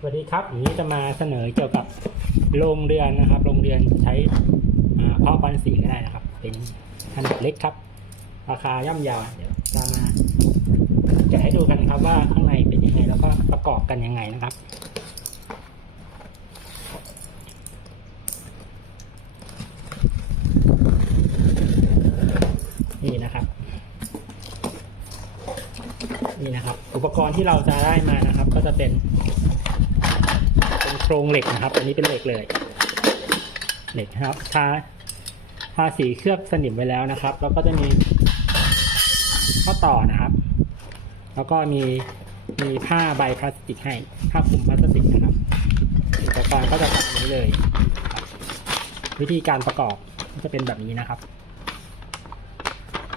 สวัสดีครับวันนี้จะมาเสนอเกี่ยวกับโรงเรือนนะครับ โรงเรือนใช้อ่าเพาะพันธุ์สีก็ได้นะครับ เป็นขนาดเล็กครับ ราคาย่อมเยาวเดี๋ยวจะมาแกะให้ดูกันครับว่าข้างในเป็นยังไงแล้วก็ประกอบกันยังไงนะครับนี่นะครับนี่นะครับ อุปกรณ์ที่เราจะได้มานะครับ ก็จะเป็น โครงเหล็กนะครับ อันนี้เป็นเหล็กเลยเหล็กนะครับทาทาสีเคลือบสนิมไว้แล้วนะครับ แล้วก็จะมีข้อต่อนะครับ แล้วก็มีมีผ้าใบพลาสติกให้ผ้าคลุมพลาสติกนะครับอุปกรณ์ก็จะตามนี้เลย วิธีการประกอบก็จะเป็นแบบนี้นะครับ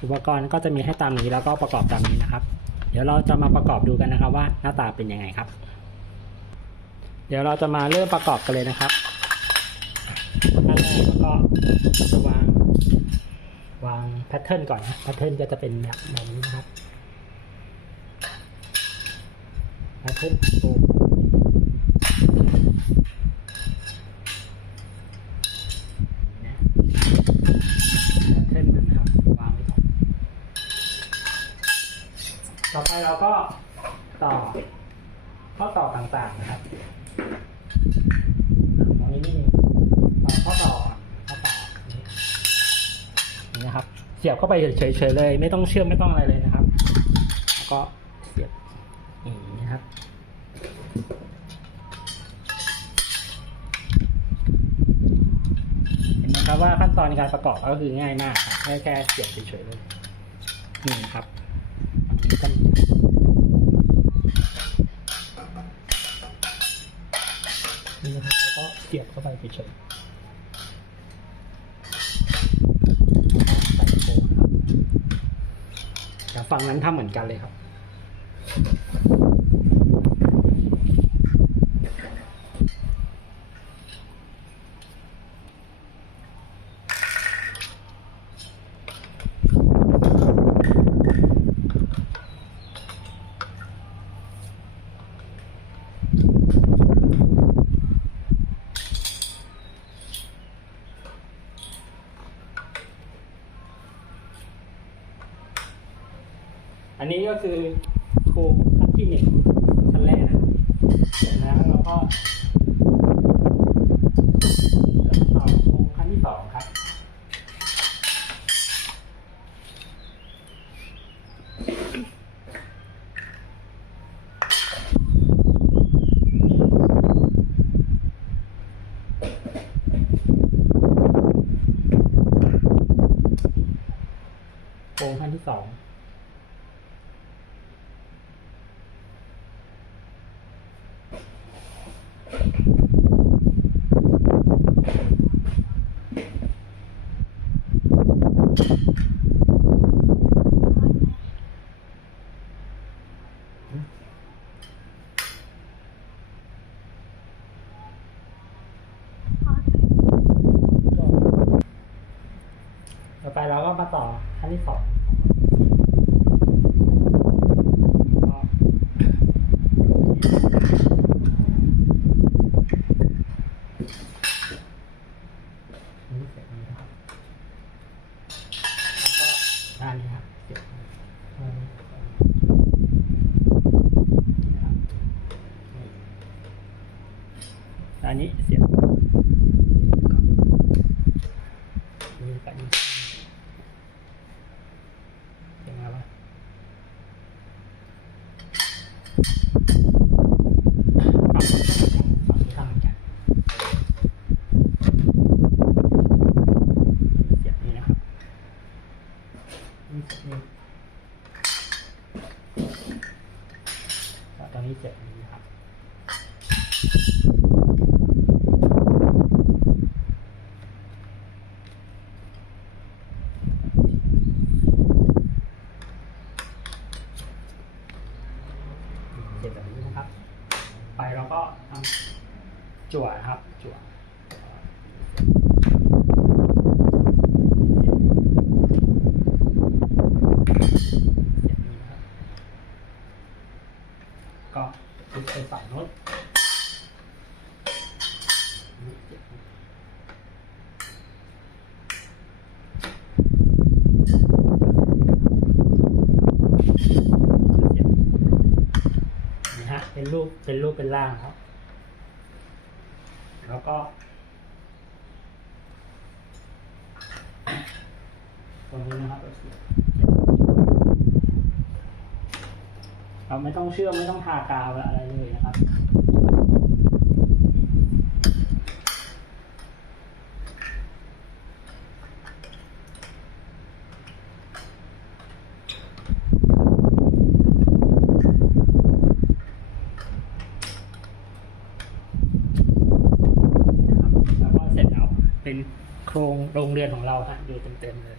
อุปกรณ์ก็จะมีให้ตามนี้แล้วก็ประกอบตามนี้นะครับ เดี๋ยวเราจะมาประกอบดูกันนะครับว่าหน้าตาเป็นยังไงครับ เดี๋ยวเราจะมาเริ่มประกอบกันเลยนะครับขั้นแรกก็จะวางวางแพทเทิร์นก่อนนะแพทเทิร์นก็จะเป็นแบบแบบนี้นะครับแพทเทิร์นโนะแพทเทิร์นมันนะครับวางไว้ก่อนต่อไปเราก็ต่อข้อต่อต่างๆนะครับ ตรงนี้นี่ต่อข้อต่อข้อต่อนี่นะครับ เสียบเข้าไปเฉยๆเลย ไม่ต้องเชื่อมไม่ต้องอะไรเลยนะครับ แล้วก็เสียบอย่างนี้นะครับเห็นไหมครับว่าขั้นตอนในการประกอบก็คือง่ายมากแค่แค่เสียบเฉยๆเลยนี่ครับอันนี้ก็นี่นะครับแล้วก็ เสียบเข้าไปเฉยๆใส่โค้งนะครับแต่ฝั่งนั้นทำเหมือนกันเลยครับ อันนี้ก็คือโครงขั้นที่หนึ่งขั้นแรกนะเสร็จแล้วเราก็จะต่อโครงขั้นที่สองครับ โครงขั้นที่สอง ต่อไปเราก็มาต่อขั้นที่สองก็นี่เสร็จนี้นะครับแล้วก็ด้านนี้ครับเสียบเข้าไปนี่นะครับนี่ด้านนี้เสียบนี่กับนี่ เสียงอะไรวะฝั่งนี้ทำเหมือนกันเสียบนี้นะครับนี่เสียบนี้แล้ว ตอนนี้เจ็บนี้นะครับ เสร็จแบบนี้นะครับ ไปเราก็จั่วครับจั่วเสียบนี้นะครับก็ยึดไปฝั่งโน้น นี่ฮะ เป็นรูปเป็นรูปเป็นร่างครับ แล้วก็ตรงนี้นะครับเราเสียบเราไม่ต้องเชื่อมไม่ต้องทากาวอะไรเลยนะครับ แล้วก็เสร็จแล้วเป็น โครงโรงเรือนของเราฮะดูเต็มๆเลย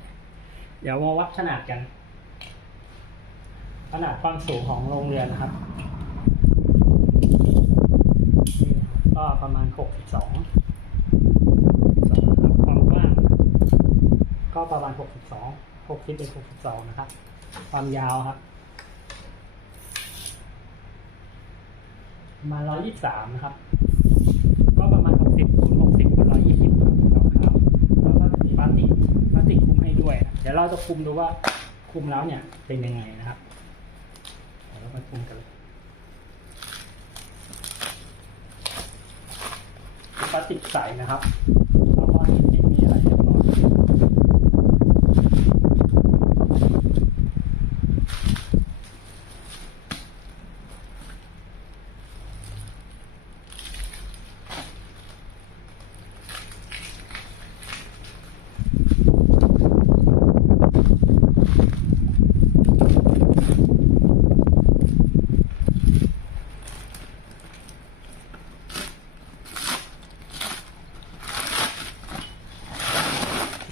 เดี๋ยวมาวัดขนาดกัน ขนาดความสูงของโรงเรือนนะครับนี่นะครับก็ประมาณ 62 62นะครับความกว้างก็ประมาณ 62 60เป็น62 นะครับ ความยาวครับประมา123 นะครับ เดี๋ยวเราจะคุมดูว่าคุมแล้วเนี่ยเป็นยังไงนะครับเดี๋ยวเราไปคุมกันเลยพลาสติกใสนะครับแล้วก็ไม่มีอะไรเรียบร้อย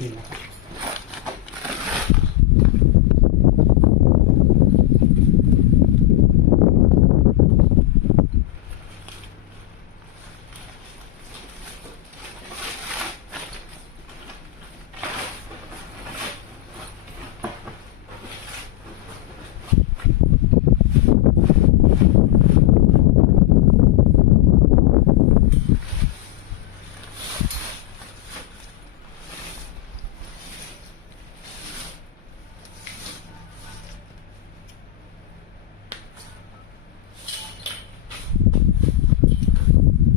นี่นะครับ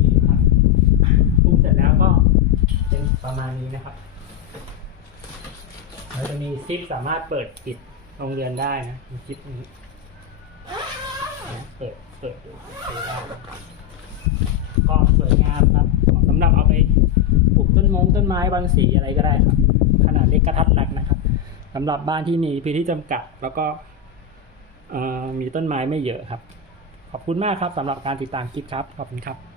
นี่ครับคลุมเสร็จแล้วก็เประมาณนี้นะครับเราจะมีซิปสามารถเปิดปิดโรงเรือนได้นะมีซิปนี้เปิดเปิดดูเปิดได้ก็สวยงามครับสำหรับเอาไปปลูกต้นมงต้นไม้บางสีอะไรก็ได้ครับ ขนาดเล็กกระทัดรัดนะครับสำหรับบ้านที่มีพื้นที่จำกัด แล้วก็มีต้นไม้ไม่เยอะครับ ขอบคุณมากครับสำหรับการติดตามคลิปครับ ขอบคุณครับ